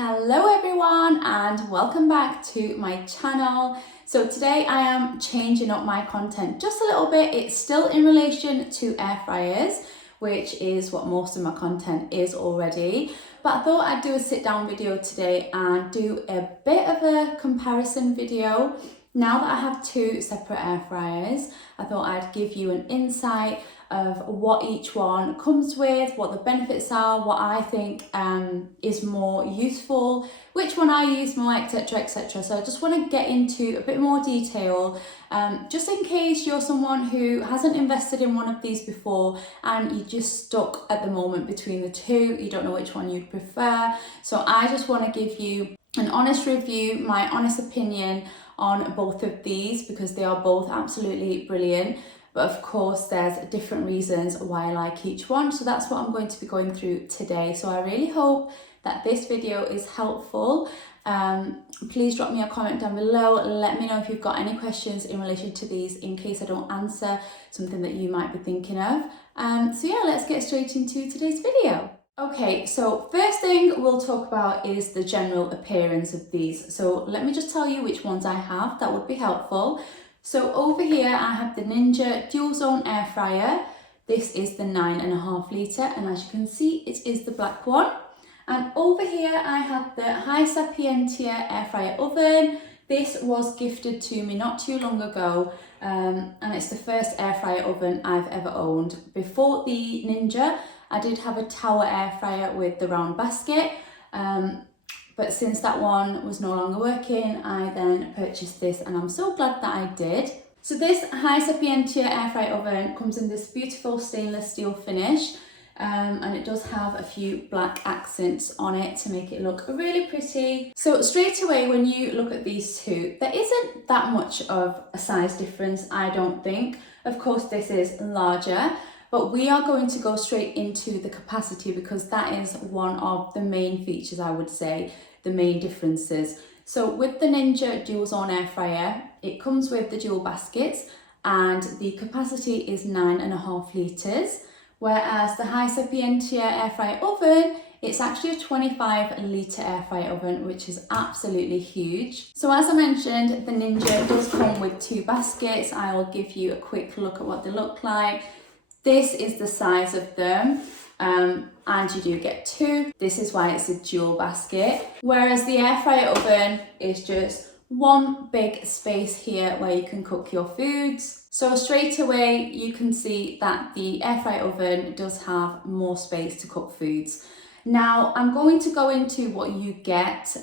Hello everyone and welcome back to my channel. So today I am changing up my content just a little bit. It's still in relation to air fryers, which is what most of my content is already. But I thought I'd do a sit down video today and do a bit of a comparison video. Now that I have two separate air fryers, I thought I'd give you an insight of what each one comes with, what the benefits are, what I think is more useful, which one I use more, etc, etc. So I just want to get into a bit more detail, just in case you're someone who hasn't invested in one of these before and you're just stuck at the moment between the two, you don't know which one you'd prefer. So I just want to give you an honest review, my honest opinion on both of these, because they are both absolutely brilliant. But of course there's different reasons why I like each one, so that's what I'm going to be going through today. So I really hope that this video is helpful. Please drop me a comment down below, let me know if you've got any questions in relation to these in case I don't answer something that you might be thinking of. So yeah, let's get straight into today's video. Okay, so first thing we'll talk about is the general appearance of these. So let me just tell you which ones I have, that would be helpful. So over here I have the Ninja Dual Zone Air Fryer. This is the 9.5 litre, and as you can see it is the black one. And over here I have the HYSAPIENTIA Air Fryer Oven. This was gifted to me not too long ago, and it's the first air fryer oven I've ever owned. Before the Ninja I did have a tower air fryer with the round basket, but since that one was no longer working, I then purchased this, and I'm so glad that I did. So this HYSAPIENTIA air fryer oven comes in this beautiful stainless steel finish, and it does have a few black accents on it to make it look really pretty. So straight away when you look at these two, there isn't that much of a size difference, I don't think. Of course this is larger, but we are going to go straight into the capacity because that is one of the main features, I would say, the main differences. So with the Ninja Dual Zone Air Fryer, it comes with the dual baskets and the capacity is 9.5 litres, whereas the HYSAPIENTIA Air Fryer Oven, it's actually a 25 litre air fryer oven, which is absolutely huge. So as I mentioned, the Ninja does come with two baskets. I will give you a quick look at what they look like. This is the size of them, and you do get two. This is why it's a dual basket, whereas the air fryer oven is just one big space here where you can cook your foods. So straight away you can see that the air fryer oven does have more space to cook foods. Now I'm going to go into what you get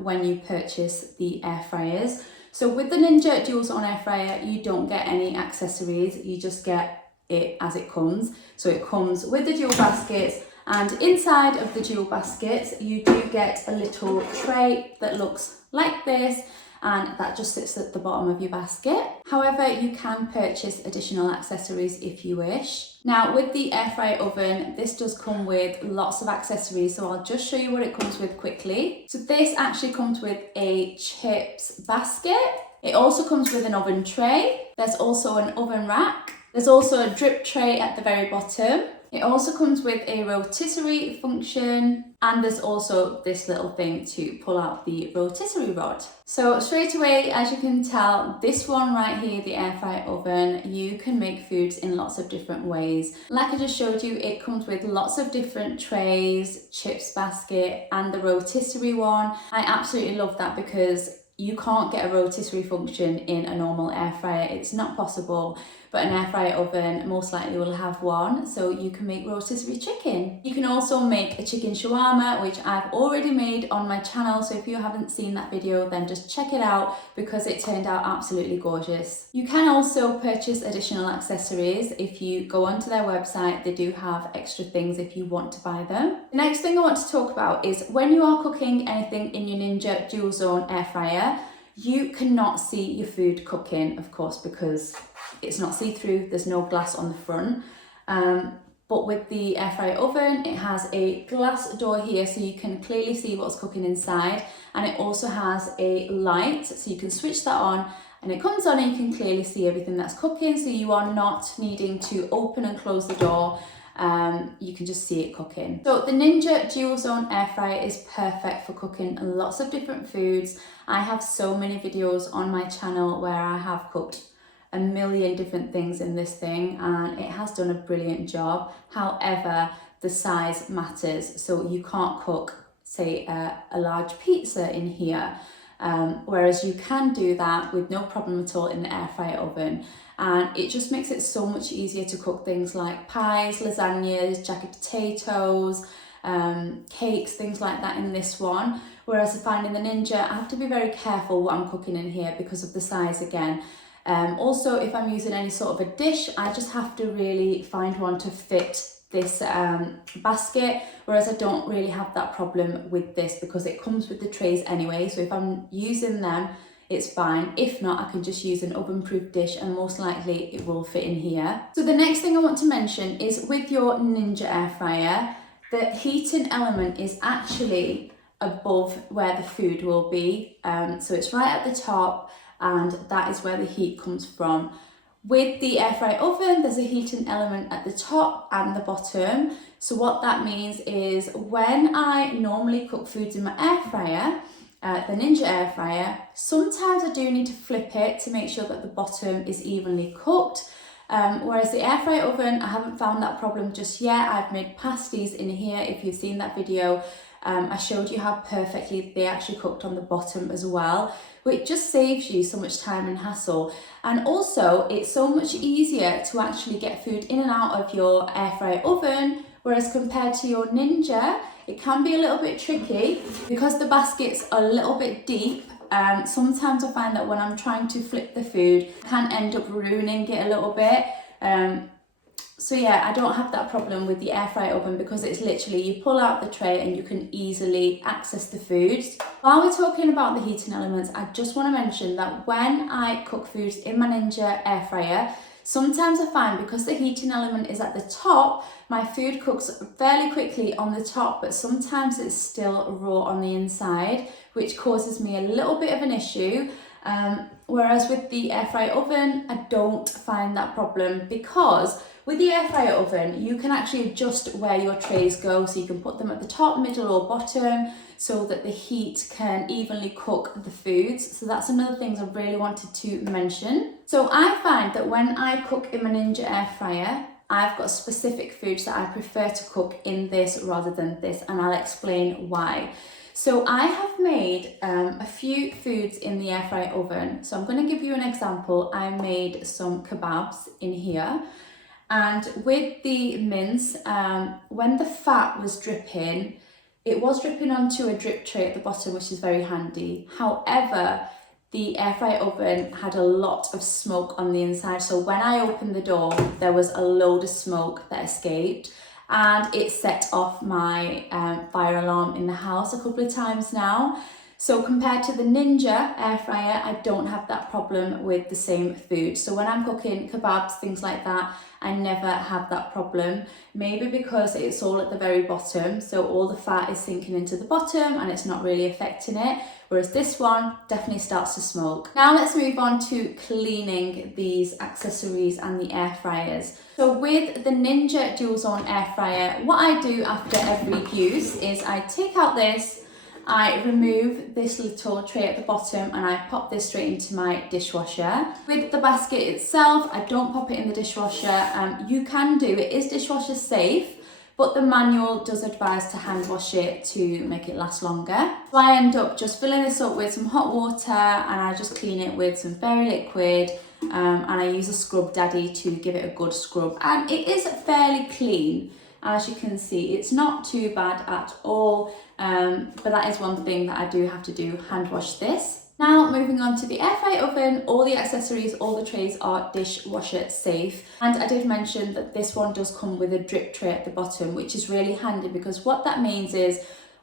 when you purchase the air fryers. So with the Ninja Dual Zone Air Fryer, you don't get any accessories, you just get it as it comes. So it comes with the dual baskets, and inside of the dual baskets you do get a little tray that looks like this, and that just sits at the bottom of your basket. However, you can purchase additional accessories if you wish. Now with the air fryer oven, this does come with lots of accessories, so I'll just show you what it comes with quickly. So this actually comes with a chips basket. It also comes with an oven tray. There's also an oven rack. There's also a drip tray at the very bottom. It also comes with a rotisserie function, and there's also this little thing to pull out the rotisserie rod. So straight away, as you can tell, this one right here, the air fryer oven, you can make foods in lots of different ways. Like I just showed you, it comes with lots of different trays, chips basket, and the rotisserie one. I absolutely love that because you can't get a rotisserie function in a normal air fryer. It's not possible, but an air fryer oven most likely will have one, so you can make rotisserie chicken. You can also make a chicken shawarma, which I've already made on my channel, so if you haven't seen that video, then just check it out because it turned out absolutely gorgeous. You can also purchase additional accessories. If you go onto their website, they do have extra things if you want to buy them. The next thing I want to talk about is when you are cooking anything in your Ninja Dual Zone Air Fryer, you cannot see your food cooking, of course, because it's not see-through, there's no glass on the front. But with the air fryer oven, it has a glass door here so you can clearly see what's cooking inside, and it also has a light so you can switch that on, and it comes on and you can clearly see everything that's cooking, so you are not needing to open and close the door you can just see it cooking. So the Ninja Dual Zone Air Fryer is perfect for cooking lots of different foods. I have so many videos on my channel where I have cooked a million different things in this thing, and it has done a brilliant job. However, the size matters, so you can't cook, say, a large pizza in here, whereas you can do that with no problem at all in the air fryer oven. And it just makes it so much easier to cook things like pies, lasagnas, jacket potatoes, cakes, things like that in this one. Whereas I find in the Ninja, I have to be very careful what I'm cooking in here because of the size again. Also, if I'm using any sort of a dish, I just have to really find one to fit this basket, whereas I don't really have that problem with this because it comes with the trays anyway. So if I'm using them, it's fine. If not, I can just use an oven-proof dish and most likely it will fit in here. So the next thing I want to mention is with your Ninja air fryer, the heating element is actually above where the food will be. So it's right at the top, and that is where the heat comes from. With the air fryer oven, there's a heating element at the top and the bottom. So what that means is when I normally cook foods in my air fryer, the Ninja air fryer, sometimes I do need to flip it to make sure that the bottom is evenly cooked. Whereas the air fryer oven, I haven't found that problem just yet. I've made pasties in here. If you've seen that video, I showed you how perfectly they actually cooked on the bottom as well, which just saves you so much time and hassle. And also, it's so much easier to actually get food in and out of your air fryer oven, whereas compared to your Ninja, it can be a little bit tricky because the baskets are a little bit deep. Sometimes I find that when I'm trying to flip the food, I can end up ruining it a little bit. So yeah, I don't have that problem with the air fryer oven because it's literally, you pull out the tray and you can easily access the foods. While we're talking about the heating elements, I just want to mention that when I cook foods in my Ninja air fryer, sometimes I find because the heating element is at the top, my food cooks fairly quickly on the top, but sometimes it's still raw on the inside, which causes me a little bit of an issue. Whereas with the air fryer oven, I don't find that problem because with the air fryer oven, you can actually adjust where your trays go. So you can put them at the top, middle or bottom so that the heat can evenly cook the foods. So that's another thing I really wanted to mention. So I find that when I cook in my Ninja air fryer, I've got specific foods that I prefer to cook in this rather than this, and I'll explain why. So I have made a few foods in the air fryer oven. So I'm going to give you an example. I made some kebabs in here. And with the mince, when the fat was dripping, it was dripping onto a drip tray at the bottom, which is very handy. However, the air fryer oven had a lot of smoke on the inside. So when I opened the door, there was a load of smoke that escaped. And it set off my fire alarm in the house a couple of times now. So compared to the Ninja air fryer, I don't have that problem with the same food. So when I'm cooking kebabs, things like that, I never have that problem. Maybe because it's all at the very bottom, so all the fat is sinking into the bottom and it's not really affecting it. Whereas this one definitely starts to smoke. Now let's move on to cleaning these accessories and the air fryers. So with the Ninja Dual Zone air fryer, what I do after every use is I take out this, I remove this little tray at the bottom and I pop this straight into my dishwasher. With the basket itself, I don't pop it in the dishwasher. You can do, it is dishwasher safe, but the manual does advise to hand wash it to make it last longer. So I end up just filling this up with some hot water and I just clean it with some fairy liquid and I use a scrub daddy to give it a good scrub. And it is fairly clean. As you can see, it's not too bad at all, but that is one thing that I do have to do, hand wash this. Now moving on to the air fryer oven, all the accessories, all the trays are dishwasher safe. And I did mention that this one does come with a drip tray at the bottom, which is really handy because what that means is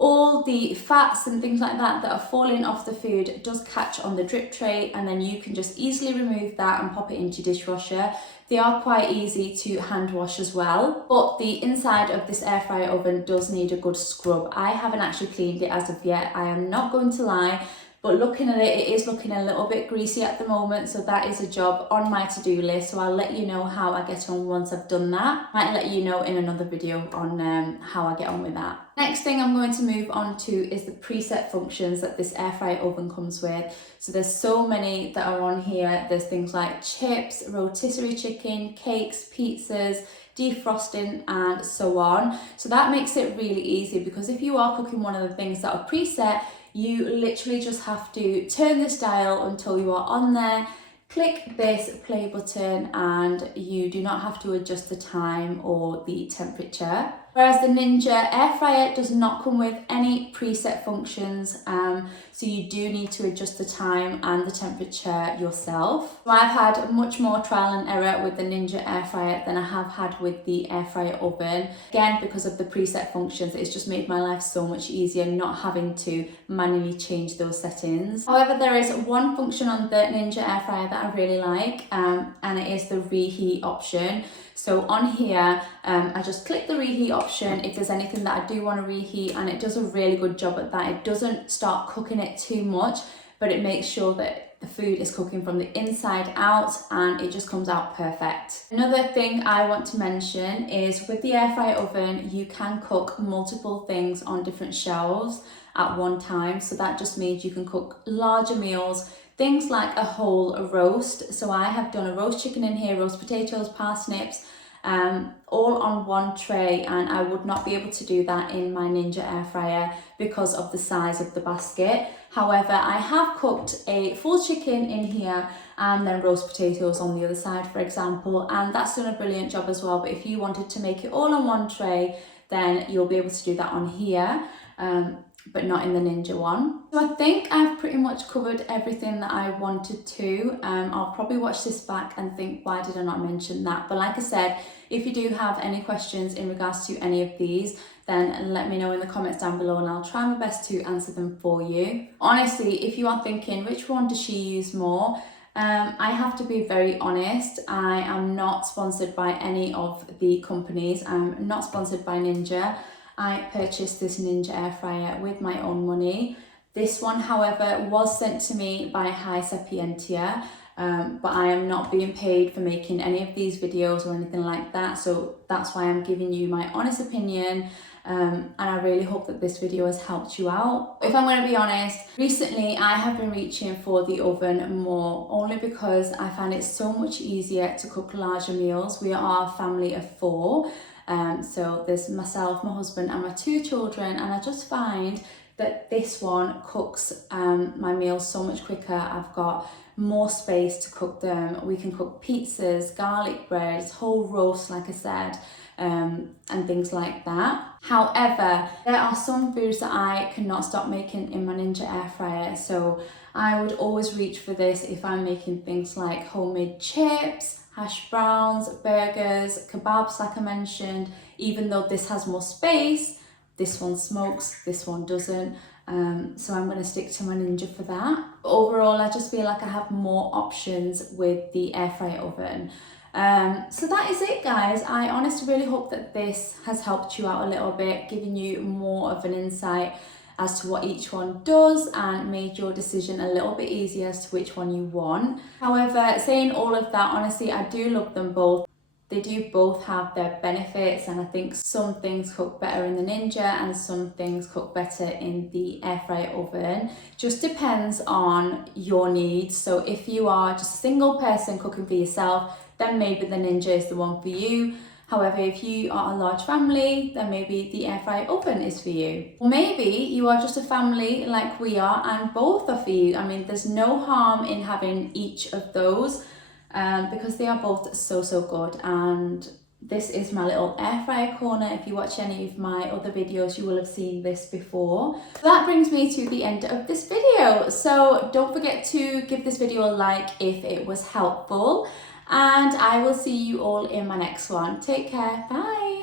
all the fats and things like that that are falling off the food does catch on the drip tray, and then you can just easily remove that and pop it into your dishwasher. They are quite easy to hand wash as well, but the inside of this air fryer oven does need a good scrub. I haven't actually cleaned it as of yet, I am not going to lie, But looking at it, it is looking a little bit greasy at the moment, so that is a job on my to-do list. So I'll let you know how I get on once I've done that. Might let you know in another video on how I get on with that. Next thing I'm going to move on to is the preset functions that this air fryer oven comes with. So there's so many that are on here. There's things like chips, rotisserie chicken, cakes, pizzas, defrosting, and so on. So that makes it really easy, because if you are cooking one of the things that are preset, you literally just have to turn this dial until you are on there, click this play button, and you do not have to adjust the time or the temperature. Whereas the Ninja air fryer does not come with any preset functions, so you do need to adjust the time and the temperature yourself. So I've had much more trial and error with the Ninja air fryer than I have had with the air fryer oven. Again, because of the preset functions, it's just made my life so much easier not having to manually change those settings. However, there is one function on the Ninja air fryer that I really like, and it is the reheat option. So on here, I just click the reheat option if there's anything that I do want to reheat, and it does a really good job at that. It doesn't start cooking it too much, but it makes sure that the food is cooking from the inside out, and it just comes out perfect. Another thing I want to mention is with the air fryer oven, you can cook multiple things on different shelves at one time. So that just means you can cook larger meals, things like a whole roast. So I have done a roast chicken in here, roast potatoes, parsnips, all on one tray, and I would not be able to do that in my Ninja air fryer because of the size of the basket. However, I have cooked a full chicken in here and then roast potatoes on the other side, for example, and that's done a brilliant job as well. But if you wanted to make it all on one tray, then you'll be able to do that on here, but not in the Ninja one. So I think I've pretty much covered everything that I wanted to. I'll probably watch this back and think, why did I not mention that? But like I said, if you do have any questions in regards to any of these, then let me know in the comments down below, and I'll try my best to answer them for you. Honestly, if you are thinking, which one does she use more? I have to be very honest, I am not sponsored by any of the companies. I'm not sponsored by Ninja. I purchased this Ninja air fryer with my own money. This one, however, was sent to me by HYSAPIENTIA, but I am not being paid for making any of these videos or anything like that. So that's why I'm giving you my honest opinion. And I really hope that this video has helped you out. If I'm going to be honest, recently I have been reaching for the oven more, only because I find it so much easier to cook larger meals. We are a family of 4. So there's myself, my husband, and my 2 children, and I just find that this one cooks my meals so much quicker. I've got more space to cook them. We can cook pizzas, garlic breads, whole roasts, like I said, and things like that. However, there are some foods that I cannot stop making in my Ninja air fryer, so I would always reach for this if I'm making things like homemade chips, hash browns, burgers, kebabs, like I mentioned. Even though this has more space, this one smokes, this one doesn't. So I'm going to stick to my Ninja for that. But overall, I just feel like I have more options with the air fryer oven. So that is it, guys. I honestly really hope that this has helped you out a little bit, giving you more of an insight as to what each one does and made your decision a little bit easier as to which one you want. However, saying all of that, honestly, I do love them both. They do both have their benefits, and I think some things cook better in the Ninja and some things cook better in the air fryer oven. Just depends on your needs. So if you are just a single person cooking for yourself, then maybe the Ninja is the one for you. However, if you are a large family, then maybe the air fryer oven is for you. Or maybe you are just a family like we are and both are for you. I mean, there's no harm in having each of those, because they are both so good. And this is my little air fryer corner. If you watch any of my other videos, you will have seen this before. So that brings me to the end of this video. So don't forget to give this video a like if it was helpful. And I will see you all in my next one. Take care. Bye.